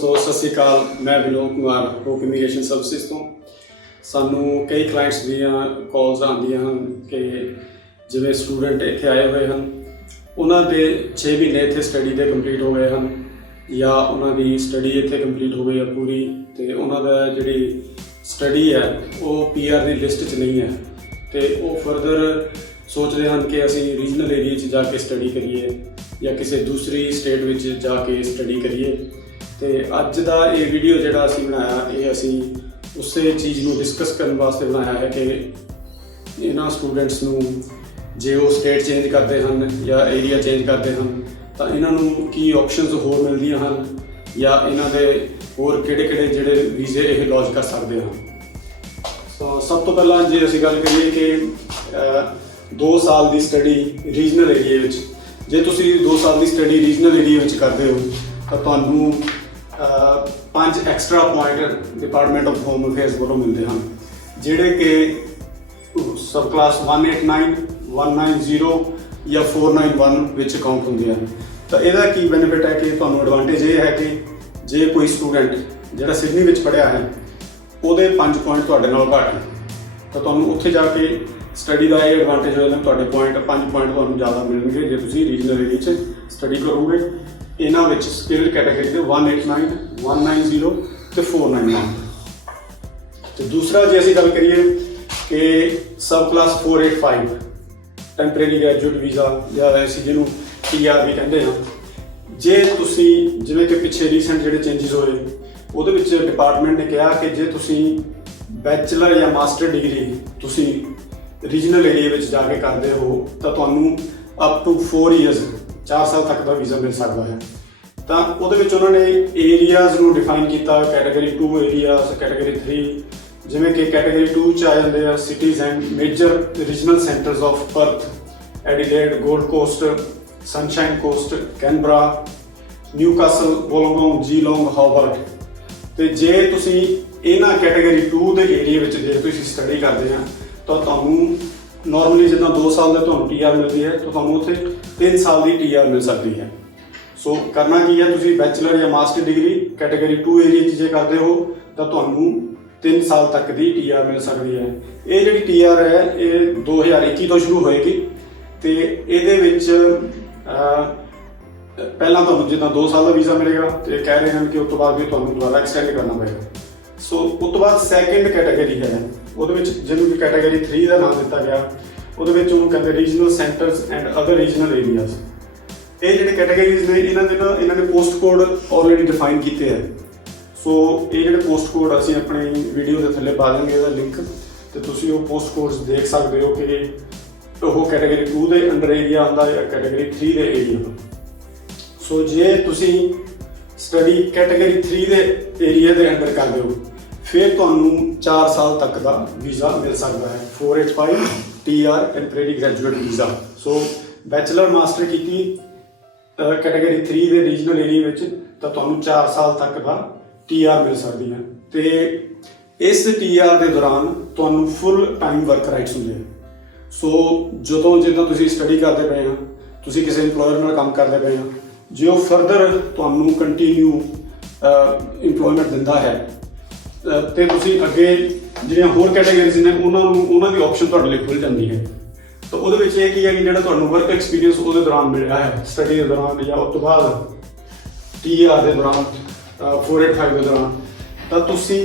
ਦੋਸਤੋ ਸਤਿ ਸ਼੍ਰੀ ਅਕਾਲ। ਮੈਂ Vinod Kumar hop immigration services ਤੋਂ। ਸਾਨੂੰ ਕਈ ਕਲਾਇੰਟਸ ਦੀਆਂ ਕਾਲਸ ਆਉਂਦੀਆਂ ਹਨ ਕਿ ਜਿਵੇਂ ਸਟੂਡੈਂਟ ਇੱਥੇ ਆਏ ਹੋਏ ਹਨ, ਉਹਨਾਂ ਦੇ 6 ਮਹੀਨੇ ਇੱਥੇ ਸਟੱਡੀ ਦੇ ਕੰਪਲੀਟ ਹੋ ਗਏ ਹਨ ਜਾਂ ਉਹਨਾਂ ਦੀ ਸਟੱਡੀ ਇੱਥੇ ਕੰਪਲੀਟ ਹੋ ਗਈ ਹੈ ਪੂਰੀ, ਅਤੇ ਉਹਨਾਂ ਦਾ ਜਿਹੜੀ ਸਟੱਡੀ ਹੈ ਉਹ PR ਦੀ ਲਿਸਟ 'ਚ ਨਹੀਂ ਹੈ ਅਤੇ ਉਹ ਫਰਦਰ ਸੋਚਦੇ ਹਨ ਕਿ ਅਸੀਂ ਰੀਜਨਲ ਏਰੀਏ 'ਚ ਜਾ ਕੇ ਸਟੱਡੀ ਕਰੀਏ ਜਾਂ ਕਿਸੇ ਦੂਸਰੀ ਸਟੇਟ ਵਿੱਚ ਜਾ ਕੇ ਸਟੱਡੀ ਕਰੀਏ। ਅਤੇ ਅੱਜ ਦਾ ਇਹ ਵੀਡੀਓ ਜਿਹੜਾ ਅਸੀਂ ਬਣਾਇਆ, ਇਹ ਅਸੀਂ ਉਸੇ ਚੀਜ਼ ਨੂੰ ਡਿਸਕਸ ਕਰਨ ਵਾਸਤੇ ਬਣਾਇਆ ਹੈ ਕਿ ਇਹਨਾਂ ਸਟੂਡੈਂਟਸ ਨੂੰ ਜੇ ਉਹ ਸਟੇਟ ਚੇਂਜ ਕਰਦੇ ਹਨ ਜਾਂ ਏਰੀਆ ਚੇਂਜ ਕਰਦੇ ਹਨ ਤਾਂ ਇਹਨਾਂ ਨੂੰ ਕੀ ਆਪਸ਼ਨਸ ਹੋਰ ਮਿਲਦੀਆਂ ਹਨ ਜਾਂ ਇਹਨਾਂ ਦੇ ਹੋਰ ਕਿਹੜੇ ਜਿਹੜੇ ਵੀਜ਼ੇ ਇਹ ਲੌਂਚ ਕਰ ਸਕਦੇ ਹਨ। ਸੋ ਸਭ ਤੋਂ ਪਹਿਲਾਂ ਜੇ ਅਸੀਂ ਗੱਲ ਕਰੀਏ ਕਿ 2 ਸਾਲ ਦੀ ਸਟੱਡੀ ਰੀਜਨਲ ਏਰੀਏ ਵਿੱਚ, ਜੇ ਤੁਸੀਂ 2 ਸਾਲ ਦੀ ਸਟੱਡੀ ਰੀਜਨਲ ਏਰੀਏ ਵਿੱਚ ਕਰਦੇ ਹੋ ਤਾਂ ਤੁਹਾਨੂੰ 5 extra point department of home affairs ਵੱਲੋਂ ਮਿਲਦੇ ਹਨ, ਜਿਹੜੇ ਕਿ ਸਬ ਕਲਾਸ 189, 190 ਜਾਂ 491 ਵਿੱਚ ਕਾਊਂਟ ਹੁੰਦੇ ਹਨ। ਤਾਂ ਇਹਦਾ ਕੀ ਬੈਨੀਫਿਟ ਹੈ ਕਿ ਤੁਹਾਨੂੰ ਐਡਵਾਂਟੇਜ ਇਹ ਹੈ ਕਿ ਜੇ ਕੋਈ ਸਟੂਡੈਂਟ ਜਿਹੜਾ ਸਿਡਨੀ ਵਿੱਚ ਪੜ੍ਹਿਆ ਹੈ ਉਹਦੇ 5 ਪੁਆਇੰਟ ਤੁਹਾਡੇ ਨਾਲ ਘੱਟ ਹੈ ਤਾਂ ਤੁਹਾਨੂੰ ਉੱਥੇ ਜਾ ਕੇ ਸਟੱਡੀ ਦਾ ਇਹ ਐਡਵਾਂਟੇਜ ਹੋ ਜਾਂਦਾ, ਤੁਹਾਡੇ 5 ਪੁਆਇੰਟ ਤੁਹਾਨੂੰ ਜ਼ਿਆਦਾ ਮਿਲਣਗੇ ਜੇ ਤੁਸੀਂ ਰੀਜਨਲ ਏਰੀਆ 'ਚ ਸਟੱਡੀ ਕਰੋਗੇ। ਇਹਨਾਂ ਵਿੱਚ ਸਕਿੱਲਡ ਕੈਟਾਗਰੀ ਦੇ 189, 190 ਅਤੇ 491। ਅਤੇ ਦੂਸਰਾ ਜੇ ਅਸੀਂ ਗੱਲ ਕਰੀਏ ਕਿ ਸਬ ਕਲਾਸ 485 ਟੈਂਪਰੇਰੀ ਗ੍ਰੈਜੂਏਟ ਵੀਜ਼ਾ ਜਾਂ ਅਸੀਂ ਜਿਹਨੂੰ PR ਵੀ ਕਹਿੰਦੇ ਹਾਂ, ਜੇ ਤੁਸੀਂ ਜਿਵੇਂ ਕਿ ਪਿੱਛੇ ਰੀਸੈਂਟ ਜਿਹੜੇ ਚੇਂਜਿਸ ਹੋਏ ਉਹਦੇ ਵਿੱਚ ਡਿਪਾਰਟਮੈਂਟ ਨੇ ਕਿਹਾ ਕਿ ਜੇ ਤੁਸੀਂ ਬੈਚਲਰ ਜਾਂ ਮਾਸਟਰ ਡਿਗਰੀ ਤੁਸੀਂ ਰੀਜਨਲ ਏਰੀਏ ਵਿੱਚ ਜਾ ਕੇ ਕਰਦੇ ਹੋ ਤਾਂ ਤੁਹਾਨੂੰ ਅਪ ਟੂ 4 ਇਅਰਸ 4 ਸਾਲ ਤੱਕ ਦਾ ਵੀਜ਼ਾ ਮਿਲ ਸਕਦਾ ਹੈ। ਤਾਂ ਉਹਦੇ ਵਿੱਚ ਉਹਨਾਂ ਨੇ ਏਰੀਆਜ਼ ਨੂੰ ਡਿਫਾਈਨ ਕੀਤਾ, ਕੈਟਾਗਰੀ 2 ਏਰੀਆਜ਼, ਕੈਟਾਗਰੀ 3, ਜਿਵੇਂ ਕਿ ਕੈਟਾਗਰੀ 2 'ਚ ਆ ਜਾਂਦੇ ਆ cities and major regional centres of Perth, Adelaide, Gold Coast, Sunshine Coast, Canberra, Newcastle, Wollongong, Geelong, Hobart. ਅਤੇ ਜੇ ਤੁਸੀਂ ਇਹਨਾਂ ਕੈਟਾਗਰੀ 2 ਦੇ ਏਰੀਏ ਵਿੱਚ ਜੇ ਤੁਸੀਂ ਸਟੱਡੀ ਕਰਦੇ ਆ ਤਾਂ ਤੁਹਾਨੂੰ ਨਾਰਮਲੀ ਜਿੱਦਾਂ 2 ਸਾਲ ਦਾ ਤੁਹਾਨੂੰ PR ਮਿਲਦੀ ਹੈ ਤਾਂ ਤੁਹਾਨੂੰ ਉੱਥੇ 3 ਸਾਲ ਦੀ PR ਮਿਲ ਸਕਦੀ ਹੈ। ਸੋ ਕਰਨਾ ਕੀ ਹੈ, ਤੁਸੀਂ ਬੈਚਲਰ ਜਾਂ ਮਾਸਟਰ ਡਿਗਰੀ ਕੈਟਾਗਰੀ 2 ਏਰੀਏ 'ਚ ਜੇ ਕਰਦੇ ਹੋ ਤਾਂ ਤੁਹਾਨੂੰ 3 ਸਾਲ ਤੱਕ ਦੀ PR ਮਿਲ ਸਕਦੀ ਹੈ। ਇਹ ਜਿਹੜੀ PR ਹੈ ਇਹ 2021 ਤੋਂ ਸ਼ੁਰੂ ਹੋਏਗੀ ਅਤੇ ਇਹਦੇ ਵਿੱਚ ਪਹਿਲਾਂ ਤੁਹਾਨੂੰ ਜਿੱਦਾਂ 2 ਸਾਲ ਦਾ ਵੀਜ਼ਾ ਮਿਲੇਗਾ ਅਤੇ ਕਹਿ ਰਹੇ ਹਨ ਕਿ ਉਸ ਤੋਂ ਬਾਅਦ ਵੀ ਤੁਹਾਨੂੰ ਦੁਬਾਰਾ ਐਕਸਟੈਂਡ ਕਰਨਾ ਪਏਗਾ। ਸੋ ਉਸ ਤੋਂ ਬਾਅਦ ਸੈਕਿੰਡ ਕੈਟਾਗਰੀ ਹੈ, ਉਹਦੇ ਵਿੱਚ ਜਿਹਨੂੰ ਕਿ ਕੈਟਾਗਰੀ 3 ਦਾ ਨਾਮ ਦਿੱਤਾ ਗਿਆ, ਉਹਦੇ ਵਿੱਚ ਉਹਨੂੰ ਕਹਿੰਦੇ regional centres and other regional areas. ਇਹ ਜਿਹੜੇ ਕੈਟਾਗਰੀਜ਼ ਨੇ ਇਹਨਾਂ ਨੇ ਪੋਸਟ ਕੋਡ ਆਲਰੇਡੀ ਡਿਫਾਈਨ ਕੀਤੇ ਹੈ। ਸੋ ਇਹ ਜਿਹੜੇ ਪੋਸਟ ਕੋਡ ਅਸੀਂ ਆਪਣੀ ਵੀਡੀਓ ਦੇ ਥੱਲੇ ਪਾ ਦਾਂਗੇ ਇਹਦਾ ਲਿੰਕ, ਅਤੇ ਤੁਸੀਂ ਉਹ ਪੋਸਟ ਕੋਡਸ ਦੇਖ ਸਕਦੇ ਹੋ ਕਿ ਉਹ ਕੈਟਾਗਰੀ 2 ਦੇ ਅੰਡਰ ਏਰੀਆ ਆਉਂਦਾ ਜਾਂ ਕੈਟਾਗਰੀ 3 ਦੇ ਏਰੀਆ ਦਾ। ਸੋ ਜੇ ਤੁਸੀਂ ਸਟੱਡੀ ਕੈਟਾਗਰੀ 3 ਦੇ ਏਰੀਆ ਦੇ ਅੰਡਰ ਕਰਦੇ ਹੋ ਫਿਰ ਤੁਹਾਨੂੰ 4 ਸਾਲ ਤੱਕ ਦਾ ਵੀਜ਼ਾ ਮਿਲ ਸਕਦਾ ਹੈ, 485 TR ਟੈਂਪਰੇਰੀ ਗ੍ਰੈਜੂਏਟ ਵੀਜ਼ਾ। ਸੋ ਬੈਚਲਰ ਮਾਸਟਰ ਕੀਤੀ ਕੈਟਾਗਰੀ 3 ਦੇ ਰੀਜਨਲ ਏਰੀਆ ਵਿੱਚ ਤਾਂ ਤੁਹਾਨੂੰ 4 ਸਾਲ ਤੱਕ ਦਾ TR ਮਿਲ ਸਕਦੀ ਹੈ ਅਤੇ ਇਸ TR ਦੇ ਦੌਰਾਨ ਤੁਹਾਨੂੰ ਫੁੱਲ ਟਾਈਮ ਵਰਕ ਰਾਈਟਸ ਹੁੰਦੇ ਹਨ। ਸੋ ਜਿੱਦਾਂ ਤੁਸੀਂ ਸਟੱਡੀ ਕਰਦੇ ਪਏ ਹੋ, ਤੁਸੀਂ ਕਿਸੇ ਇੰਪਲੋਇਰ ਨਾਲ ਕੰਮ ਕਰਦੇ ਪਏ ਹੋ, ਜੇ ਉਹ ਫਰਦਰ ਤੁਹਾਨੂੰ ਕੰਟੀਨਿਊ ਇੰਪਲੋਇਮੈਂਟ ਦਿੰਦਾ ਹੈ ਅਤੇ ਤੁਸੀਂ ਅੱਗੇ ਜਿਹੜੀਆਂ ਹੋਰ ਕੈਟਾਗਰੀਜ਼ ਨੇ ਉਹਨਾਂ ਦੀ ਆਪਸ਼ਨ ਤੁਹਾਡੇ ਲਈ ਖੁੱਲ੍ਹ ਜਾਂਦੀ ਹੈ। ਤਾਂ ਉਹਦੇ ਵਿੱਚ ਇਹ ਕੀ ਹੈ ਕਿ ਜਿਹੜਾ ਤੁਹਾਨੂੰ ਵਰਕ ਐਕਸਪੀਰੀਅੰਸ ਉਹਦੇ ਦੌਰਾਨ ਮਿਲ ਰਿਹਾ ਹੈ, ਸਟੱਡੀ ਦੇ ਦੌਰਾਨ ਜਾਂ ਉਸ ਤੋਂ ਬਾਅਦ TR ਦੇ ਦੌਰਾਨ, 485 ਦੇ ਦੌਰਾਨ, ਤਾਂ ਤੁਸੀਂ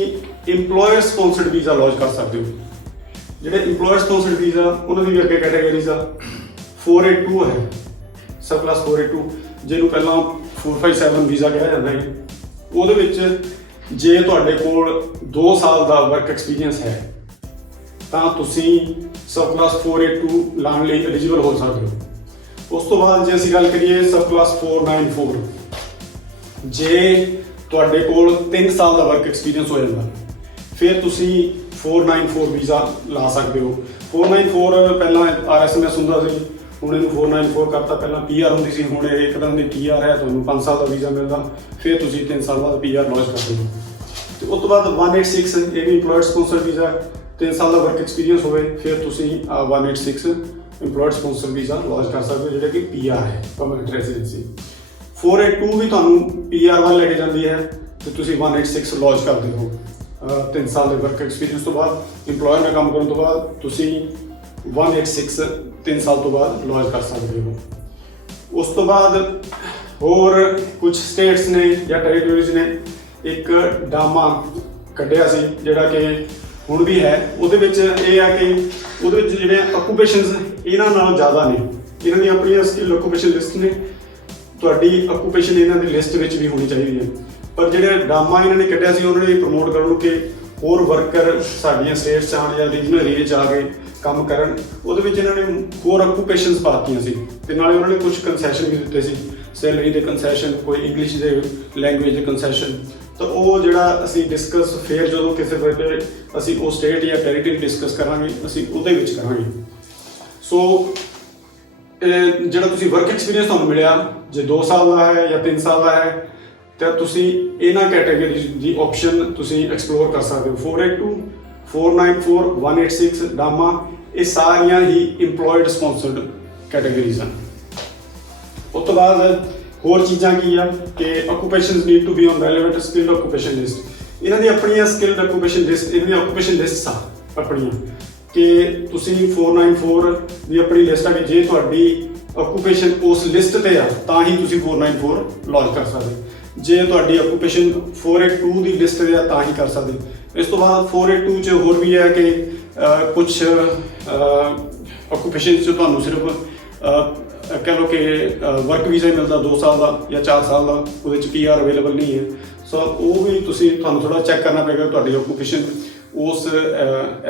ਇੰਪਲੋਇਰ ਸਪੌਂਸਰਡ ਵੀਜ਼ਾ ਲੌਂਚ ਕਰ ਸਕਦੇ ਹੋ। ਜਿਹੜੇ ਇੰਪਲੋਇਰ ਸਪੌਂਸਰਡ ਵੀਜ਼ਾ ਉਹਨਾਂ ਦੀ ਵੀ ਅੱਗੇ ਕੈਟਾਗਰੀਜ਼ ਆ, 482 ਹੈ, ਸਬ ਕਲਾਸ 482, ਜਿਹਨੂੰ ਪਹਿਲਾਂ 457 ਵੀਜ਼ਾ ਕਿਹਾ ਜਾਂਦਾ ਹੈ। ਉਹਦੇ ਵਿੱਚ ਜੇ ਤੁਹਾਡੇ ਕੋਲ 2 ਸਾਲ ਦਾ ਵਰਕ ਐਕਸਪੀਰੀਅੰਸ ਹੈ ਤਾਂ ਤੁਸੀਂ ਸਬ ਕਲਾਸ 482 ਲਾਉਣ ਲਈ ਐਲੀਜੀਬਲ ਹੋ ਸਕਦੇ ਹੋ। ਉਸ ਤੋਂ ਬਾਅਦ ਜੇ ਅਸੀਂ ਗੱਲ ਕਰੀਏ ਸਬ ਕਲਾਸ 494, ਜੇ ਤੁਹਾਡੇ ਕੋਲ 3 ਸਾਲ ਦਾ ਵਰਕ ਐਕਸਪੀਰੀਅੰਸ ਹੋ ਜਾਂਦਾ ਫਿਰ ਤੁਸੀਂ 494 ਵੀਜ਼ਾ ਲਾ ਸਕਦੇ ਹੋ। 494 ਪਹਿਲਾਂ RSMS ਹੁੰਦਾ ਸੀ, ਹੁਣ ਇਹਨੂੰ 494 ਕਰਤਾ। ਪਹਿਲਾਂ PR ਹੁੰਦੀ ਸੀ, ਹੁਣ ਇਹ ਇੱਕ ਤਰ੍ਹਾਂ ਦੀ TR ਹੈ, ਤੁਹਾਨੂੰ 5 ਸਾਲ ਦਾ ਵੀਜ਼ਾ ਮਿਲਦਾ, ਫਿਰ ਤੁਸੀਂ 3 ਸਾਲ ਬਾਅਦ PR ਲੌਂਚ ਕਰਦੇ ਹੋ। ਅਤੇ ਉਸ ਤੋਂ ਬਾਅਦ 186 ਇਹ ਵੀ ਇੰਪਲੋਇਡ ਸਪੌਂਸਰ ਵੀਜ਼ਾ, 3 ਸਾਲ ਦਾ ਵਰਕ ਐਕਸਪੀਰੀਅੰਸ ਹੋਵੇ ਫਿਰ ਤੁਸੀਂ 186 ਇੰਪਲੋਇਡ ਸਪੌਂਸਰ ਵੀਜ਼ਾ ਲੌਂਚ ਕਰ ਸਕਦੇ ਹੋ, ਜਿਹੜਾ ਕਿ PR ਹੈ, ਪਰਮਾਨੈਂਟ ਰੈਜ਼ੀਡੈਂਸੀ। 482 ਵੀ ਤੁਹਾਨੂੰ PR ਵੱਲ ਲੈ ਕੇ ਜਾਂਦੀ ਹੈ ਤੇ ਤੁਸੀਂ 186 ਲੌਂਚ ਕਰਦੇ ਹੋ 3 ਸਾਲ ਦੇ ਵਰਕ ਐਕਸਪੀਰੀਅੰਸ ਤੋਂ ਬਾਅਦ, ਇੰਪਲੋਇਰ ਨਾਲ ਕੰਮ ਕਰਨ ਤੋਂ ਬਾਅਦ ਤੁਸੀਂ 186 3 ਸਾਲ ਤੋਂ ਬਾਅਦ ਲੌਂਚ ਕਰ ਸਕਦੇ ਹੋ। ਉਸ ਤੋਂ ਬਾਅਦ ਹੋਰ ਕੁਝ ਸਟੇਟਸ ਨੇ ਜਾਂ ਟੈਰੀਟਰੀਜ਼ ਨੇ ਇੱਕ ਡਾਮਾ ਕੱਢਿਆ ਸੀ ਜਿਹੜਾ ਕਿ ਹੁਣ ਵੀ ਹੈ। ਉਹਦੇ ਵਿੱਚ ਇਹ ਆ ਕਿ ਉਹਦੇ ਵਿੱਚ ਜਿਹੜੇ ਆਕੂਪੇਸ਼ਨਸ ਇਹਨਾਂ ਨਾਲੋਂ ਜ਼ਿਆਦਾ ਨੇ, ਇਹਨਾਂ ਦੀ ਆਪਣੀਆਂ ਸਕਿੱਲ ਆਕੂਪੇਸ਼ਨ ਲਿਸਟ ਨੇ, ਤੁਹਾਡੀ ਆਕੂਪੇਸ਼ਨ ਇਹਨਾਂ ਦੀ ਲਿਸਟ ਵਿੱਚ ਵੀ ਹੋਣੀ ਚਾਹੀਦੀ ਹੈ। ਪਰ ਜਿਹੜੇ ਡਾਮਾ ਇਹਨਾਂ ਨੇ ਕੱਢਿਆ ਸੀ ਉਹਨਾਂ ਨੇ ਪ੍ਰਮੋਟ ਕਰਨ ਨੂੰ ਕਿ ਹੋਰ ਵਰਕਰ ਸਾਡੀਆਂ ਸਟੇਟਸ 'ਚ ਆਉਣ ਜਾਂ ਰੀਜਨਲ ਏਰੀਆ 'ਚ ਆ ਕੇ ਕੰਮ ਕਰਨ, ਉਹਦੇ ਵਿੱਚ ਇਹਨਾਂ ਨੇ ਹੋਰ ਆਕੂਪੇਸ਼ਨਸ ਪਾਤੀਆਂ ਸੀ ਤੇ ਨਾਲੇ ਉਹਨਾਂ ਨੇ ਕੁਝ ਕੰਸੈਸ਼ਨ ਵੀ ਦਿੱਤੇ ਸੀ, ਸੈਲਰੀ ਦੇ ਕੰਸੈਸ਼ਨ, ਕੋਈ ਇੰਗਲਿਸ਼ ਦੇ ਲੈਂਗੁਏਜ ਦੇ ਕੰਸੈਸ਼ਨ। ਤਾਂ ਉਹ ਜਿਹੜਾ ਅਸੀਂ ਡਿਸਕਸ ਫਿਰ ਜਦੋਂ ਕਿਸੇ ਵੇਲੇ ਅਸੀਂ ਉਹ ਸਟੇਟ ਜਾਂ ਟੈਰੀਟਰੀ ਡਿਸਕਸ ਕਰਾਂਗੇ ਅਸੀਂ ਉਹਦੇ ਵਿੱਚ ਕਰਾਂਗੇ। ਸੋ ਜਿਹੜਾ ਤੁਸੀਂ ਵਰਕ ਐਕਸਪੀਰੀਅੰਸ ਤੁਹਾਨੂੰ ਮਿਲਿਆ, ਜੇ 2 ਸਾਲ ਦਾ ਹੈ ਜਾਂ 3 ਸਾਲ ਦਾ ਹੈ, ਤਾਂ ਤੁਸੀਂ ਇਹਨਾਂ ਕੈਟਾਗਰੀਜ਼ ਦੀ ਆਪਸ਼ਨ ਤੁਸੀਂ ਐਕਸਪਲੋਰ ਕਰ ਸਕਦੇ ਹੋ। 482, 494, 186 ਡਾਮਾ, ਇਹ ਸਾਰੀਆਂ ਹੀ ਇੰਪਲੋਇਡ ਸਪਾਂਸਰਡ ਕੈਟਾਗਰੀਜ਼ ਹਨ। ਉਸ ਤੋਂ ਬਾਅਦ ਹੋਰ ਚੀਜ਼ਾਂ ਕੀ ਆ ਕਿ occupations need to be on relevant skilled occupation list. ਇਹਨਾਂ ਦੀ ਆਪਣੀਆਂ ਸਕਿਲਡ ਆਕੂਪੇਸ਼ਨ ਲਿਸਟ, ਇਹਨਾਂ ਦੀ ਆਕੂਪੇਸ਼ਨ ਲਿਸਟਸ ਆ ਆਪਣੀਆਂ ਕਿ ਤੁਸੀਂ 494 ਦੀ ਆਪਣੀ ਲਿਸਟ ਆ ਕਿ ਜੇ ਤੁਹਾਡੀ ਆਕੂਪੇਸ਼ਨ ਉਸ ਲਿਸਟ ਤੇ ਆ ਤਾਂ ਹੀ ਤੁਸੀਂ 494 ਲੌਂਚ ਕਰ ਸਕਦੇ। ਜੇ ਤੁਹਾਡੀ ਆਕੂਪੇਸ਼ਨ 482 ਦੀ ਲਿਸਟ ਤੇ ਆ ਤਾਂ ਹੀ ਕਰ ਸਕਦੇ। ਇਸ ਤੋਂ ਬਾਅਦ 482 'ਚ ਹੋਰ ਵੀ ਹੈ ਕਿ ਕੁਝ ਆਕੂਪੇਸ਼ਨ 'ਚ ਤੁਹਾਨੂੰ ਸਿਰਫ ਕਹਿ ਲਓ ਕਿ ਵਰਕ ਵੀਜ਼ਾ ਹੀ ਮਿਲਦਾ 2 ਸਾਲ ਦਾ ਜਾਂ 4 ਸਾਲ ਦਾ, ਉਹਦੇ 'ਚ PR ਅਵੇਲੇਬਲ ਨਹੀਂ ਹੈ। ਸੋ ਉਹ ਵੀ ਤੁਹਾਨੂੰ ਥੋੜ੍ਹਾ ਚੈੱਕ ਕਰਨਾ ਪਏਗਾ ਤੁਹਾਡੀ ਆਕੂਪੇਸ਼ਨ ਉਸ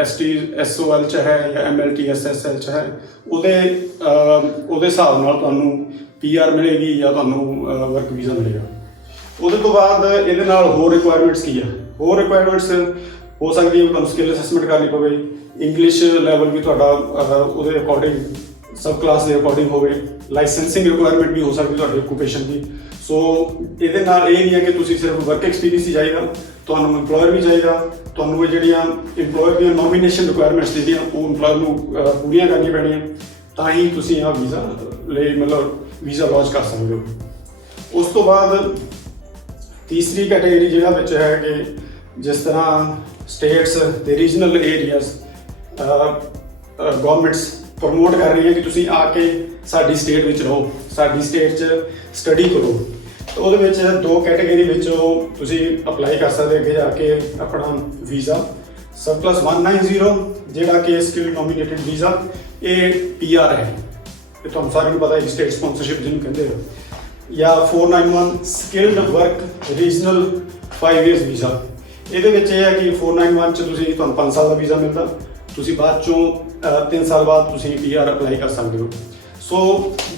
STSOL 'ਚ ਹੈ ਜਾਂ MLTSSL 'ਚ ਹੈ, ਉਹਦੇ ਹਿਸਾਬ ਨਾਲ ਤੁਹਾਨੂੰ PR ਮਿਲੇਗੀ ਜਾਂ ਤੁਹਾਨੂੰ ਵਰਕ ਵੀਜ਼ਾ ਮਿਲੇਗਾ। ਉਹਦੇ ਤੋਂ ਬਾਅਦ ਇਹਦੇ ਨਾਲ ਹੋਰ ਰਿਕੁਆਇਰਮੈਂਟਸ ਕੀ ਆ? ਹੋਰ ਰਿਕੁਆਇਰਮੈਂਟਸ ਹੋ ਸਕਦੀ ਹੈ ਤੁਹਾਨੂੰ ਸਕਿੱਲ ਅਸੈਸਮੈਂਟ ਕਰਨੀ ਪਵੇ, ਇੰਗਲਿਸ਼ ਲੈਵਲ ਵੀ ਤੁਹਾਡਾ ਉਹਦੇ ਅਕੋਰਡਿੰਗ ਸਬ ਕਲਾਸ ਦੇ ਅਕੋਰਡਿੰਗ ਹੋਵੇ, ਲਾਇਸੈਂਸਿੰਗ ਰਿਕੁਆਇਰਮੈਂਟ ਵੀ ਹੋ ਸਕਦੀ ਤੁਹਾਡੀ ਆਕੂਪੇਸ਼ਨ ਦੀ। ਸੋ ਇਹਦੇ ਨਾਲ ਇਹ ਨਹੀਂ ਹੈ ਕਿ ਤੁਸੀਂ ਸਿਰਫ ਵਰਕ ਐਕਸਪੀਰੀਅੰਸ ਹੀ ਚਾਹੀਦਾ, ਤੁਹਾਨੂੰ ਇੰਪਲੋਇਰ ਵੀ ਚਾਹੀਦਾ, ਤੁਹਾਨੂੰ ਇਹ ਜਿਹੜੀਆਂ ਇੰਪਲੋਇਰ ਦੀਆਂ ਨੋਮੀਨੇਸ਼ਨ ਰਿਕੁਆਇਰਮੈਂਟਸ ਜਿਹੜੀਆਂ ਉਹ ਇੰਪਲੋਇਰ ਨੂੰ ਪੂਰੀਆਂ ਕਰਨੀਆਂ ਪੈਣੀਆਂ ਤਾਂ ਹੀ ਤੁਸੀਂ ਆਹ ਵੀਜ਼ਾ ਲਈ ਵੀਜ਼ਾ ਲੌਂਚ ਕਰ ਸਕਦੇ ਹੋ। ਉਸ ਤੋਂ ਬਾਅਦ ਤੀਸਰੀ ਕੈਟੇਗਰੀ ਜਿਹੜਾ ਵਿੱਚ ਹੈ ਕਿ ਜਿਸ ਤਰ੍ਹਾਂ ਸਟੇਟਸ ਤੇ ਰੀਜਨਲ ਏਰੀਆਜ਼ ਗਵਰਨਮੈਂਟਸ ਪ੍ਰਮੋਟ ਕਰ ਰਹੀ ਹੈ ਕਿ ਤੁਸੀਂ ਆ ਕੇ ਸਾਡੀ ਸਟੇਟ ਵਿੱਚ ਰਹੋ, ਸਾਡੀ ਸਟੇਟ 'ਚ ਸਟੱਡੀ ਕਰੋ। ਉਹਦੇ ਵਿੱਚ 2 ਕੈਟੇਗਰੀ ਵਿੱਚੋਂ ਤੁਸੀਂ ਅਪਲਾਈ ਕਰ ਸਕਦੇ ਅੱਗੇ ਜਾ ਕੇ ਆਪਣਾ ਵੀਜ਼ਾ। ਸਰਪਲਸ 190 ਜਿਹੜਾ ਕਿ ਸਕਿੱਲ ਨੋਮੀਨੇਟਡ ਵੀਜ਼ਾ, ਇਹ PR ਹੈ, ਇਹ ਤੁਹਾਨੂੰ ਸਾਰਿਆਂ ਨੂੰ ਪਤਾ ਹੈ ਸਟੇਟ ਸਪਾਂਸਰਸ਼ਿਪ ਜਿਹਨੂੰ ਕਹਿੰਦੇ ਆ, ਜਾਂ 491 skilled work regional 5 years visa. ਇਹਦੇ ਵਿੱਚ ਇਹ ਹੈ ਕਿ 491 'ਚ ਤੁਹਾਨੂੰ 5 ਸਾਲ ਦਾ ਵੀਜ਼ਾ ਮਿਲਦਾ, ਤੁਸੀਂ ਬਾਅਦ ਚੋਂ 3 ਸਾਲ ਬਾਅਦ ਤੁਸੀਂ PR ਅਪਲਾਈ ਕਰ ਸਕਦੇ ਹੋ। ਸੋ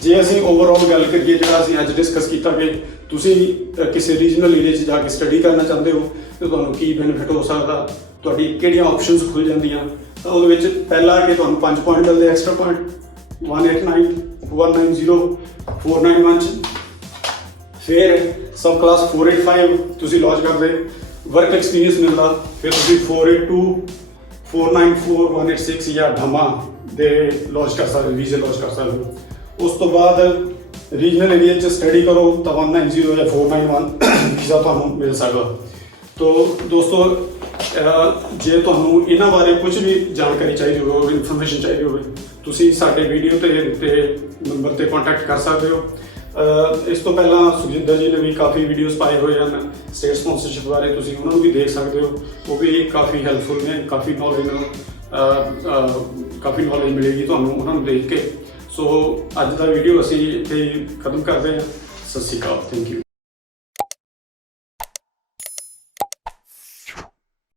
ਜੇ ਅਸੀਂ ਓਵਰਆਲ ਗੱਲ ਕਰੀਏ ਜਿਹੜਾ ਅਸੀਂ ਅੱਜ ਡਿਸਕਸ ਕੀਤਾ ਕਿ ਤੁਸੀਂ ਕਿਸੇ ਰੀਜਨਲ ਏਰੀਆ 'ਚ ਜਾ ਕੇ ਸਟੱਡੀ ਕਰਨਾ ਚਾਹੁੰਦੇ ਹੋ ਤਾਂ ਤੁਹਾਨੂੰ ਕੀ ਬੈਨੀਫਿਟ ਹੋ ਸਕਦਾ, ਤੁਹਾਡੀ ਕਿਹੜੀਆਂ ਆਪਸ਼ਨਸ ਖੁੱਲ੍ਹ ਜਾਂਦੀਆਂ, ਤਾਂ ਉਹਦੇ ਵਿੱਚ ਪਹਿਲਾ ਕਿ ਤੁਹਾਨੂੰ 5 ਪੁਆਇੰਟ ਮਿਲਦੇ ਐਕਸਟਰਾ ਪੁਆਇੰਟ 189, 190, 491 'ਚ। ਫਿਰ ਸਬ ਕਲਾਸ 485 ਤੁਸੀਂ ਲੌਂਚ ਕਰਦੇ, ਵਰਕ ਐਕਸਪੀਰੀਅੰਸ ਮਿਲਦਾ, ਫਿਰ ਤੁਸੀਂ 482, 494, 186 ਜਾਂ ਡਾਮਾ ਦੇ ਲੌਂਚ ਕਰ ਸਕਦੇ, ਵੀਜ਼ੇ ਲੌਂਚ ਕਰ ਸਕਦੇ ਹੋ। ਉਸ ਤੋਂ ਬਾਅਦ ਰੀਜਨਲ ਏਰੀਆ 'ਚ ਸਟੱਡੀ ਕਰੋ ਤਾਂ 190 ਜਾਂ 491 ਵੀਜ਼ਾ ਤੁਹਾਨੂੰ ਮਿਲ ਸਕਦਾ। ਤੋ ਦੋਸਤੋ ਜੇ ਤੁਹਾਨੂੰ ਇਹਨਾਂ ਬਾਰੇ ਕੁਝ ਵੀ ਜਾਣਕਾਰੀ ਚਾਹੀਦੀ ਹੋਵੇ, ਇਨਫੋਰਮੇਸ਼ਨ ਚਾਹੀਦੀ ਹੋਵੇ, ਤੁਸੀਂ ਸਾਡੇ ਵੀਡੀਓ ਤੇ ਦਿੱਤੇ ਨੰਬਰ ਤੇ ਕੰਟੈਕਟ ਕਰ ਸਕਦੇ ਹੋ। ਇਸ ਤੋਂ ਪਹਿਲਾਂ ਸੁਖਜਿੰਦਰ ਜੀ ਨੇ ਵੀ ਕਾਫੀ ਵੀਡੀਓਜ਼ ਪਾਏ ਹੋਏ ਹਨ ਸਟੇਟ ਸਪਾਂਸਰਸ਼ਿਪ ਬਾਰੇ, ਤੁਸੀਂ ਉਹਨਾਂ ਨੂੰ ਵੀ ਦੇਖ ਸਕਦੇ ਹੋ, ਉਹ ਵੀ ਕਾਫੀ ਹੈਲਪਫੁਲ ਨੇ, ਕਾਫੀ ਨੌਲੇਜ ਮਿਲੇਗੀ ਤੁਹਾਨੂੰ ਉਹਨਾਂ ਨੂੰ ਦੇਖ ਕੇ। ਸੋ ਅੱਜ ਦਾ ਵੀਡੀਓ ਅਸੀਂ ਇੱਥੇ ਖਤਮ ਕਰਦੇ ਹਾਂ। ਸਤਿ ਸ਼੍ਰੀ ਅਕਾਲ, ਥੈਂਕ ਯੂ।